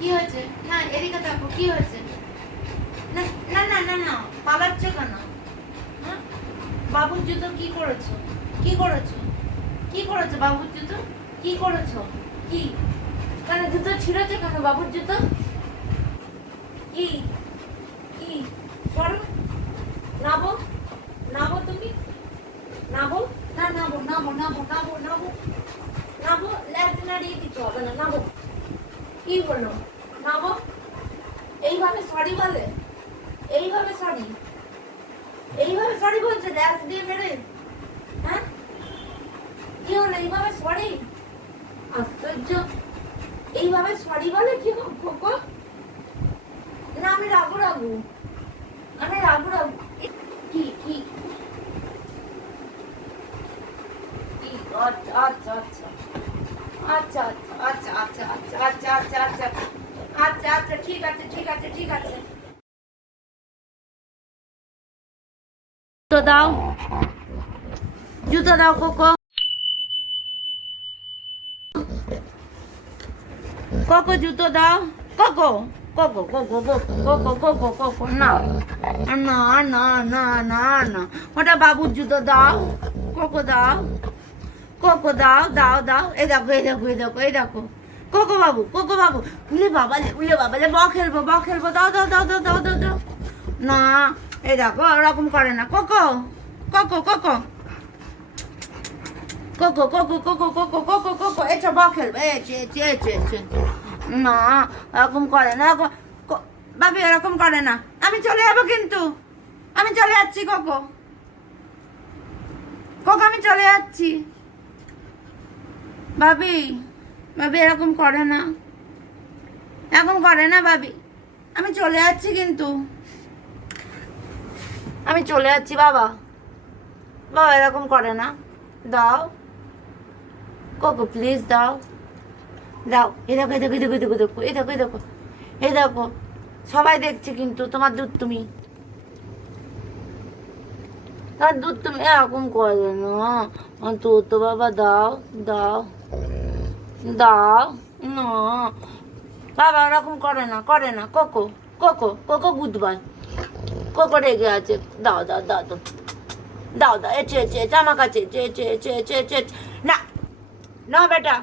কি হয়েছে? না এদিকে দেখো, কি হয়েছে? না না না না না, পালাচ্ছ কেন? হ্যাঁ, বাবুর জুতো কি করেছো? কি করেছো? কি করেছো বাবুর জুতো? কি করেছো? কি কেন জুতো ছিঁড়েছো কেন বাবুর জুতো? কি কি করো? নাবো নাবো, তুমি নাবো। না নাবো নাবো নাবো নাবো নাবো নাবো, ল্যাজ নাড়িয়ে কিছু হবে না, নাবো। কি বললো? নাবো। এইভাবে সরি বলে? এইভাবে সরি? এইভাবে সরি বলছে ল্যাজ দিয়ে মেরে? হ্যাঁ, কি হলো? এইভাবে সরি? আশ্চর্য, এইভাবে সরি বলে কি খোকো? না আমি রাগু রাগু, আমি রাগু রাগু। কি কি কি? আচ্ছা আচ্ছা আচ্ছা আচ্ছা আচ্ছা আচ্ছা আচ্ছা আচ্ছা আচ্ছা আচ্ছা আচ্ছা আচ্ছা, ঠিক আছে ঠিক আছে ঠিক আছে। জুতো দাও, জুতো দাও কোকো। কোকো জুতো দাও। Cocoa cocoa cocoa cocoa cocoa cocoa, না না না না না না, ওটা বাবুর জুতো দাও। কোকো দাও, কোকো দাও দাও দাও। এই দেখো এই দেখো এই দেখো এই দেখো, কোকো বাবু কোকো বাবু। উলে বাবালে ব খেলবো ব খেলবো, দাও দাও দাও দাও দাও দাও দাও। না, এই দেখো ওরকম করে না cocoa. Cocoa cocoa cocoa cocoa cocoa cocoa cocoa cocoa, এসো ব খেলবো, না এরকম করে না। বাবু এরকম করে না, আমি চলে যাবো কিন্তু, আমি চলে যাচ্ছি কোকো। কোকো আমি চলে যাচ্ছি। ভাবি, ভাবি এরকম করে না, এরকম করে না ভাবি, আমি চলে যাচ্ছি কিন্তু, আমি চলে যাচ্ছি বাবা। বাবা এরকম করে না, দাও কোকো প্লিজ দাও দাও। এই দেখো এই দেখো এই দেখো এই দেখো দেখো এই দেখো এই দেখো এই দেখো, সবাই দেখছে কিন্তু তোমার দুধ, তুমি তোমার দুধ তুমি এরকম করে না তো। তো বাবা দাও দাও দাও। না বাবা ওরকম করে না, করে না কোকো। কোকো কোকো গুদবাই, কোকো রেগে আছে। দাও দাও দাও দাও দাও দাও, এচে এচে জামা কাছে, এচে এচে এচে এচে এচে। না না বেটা,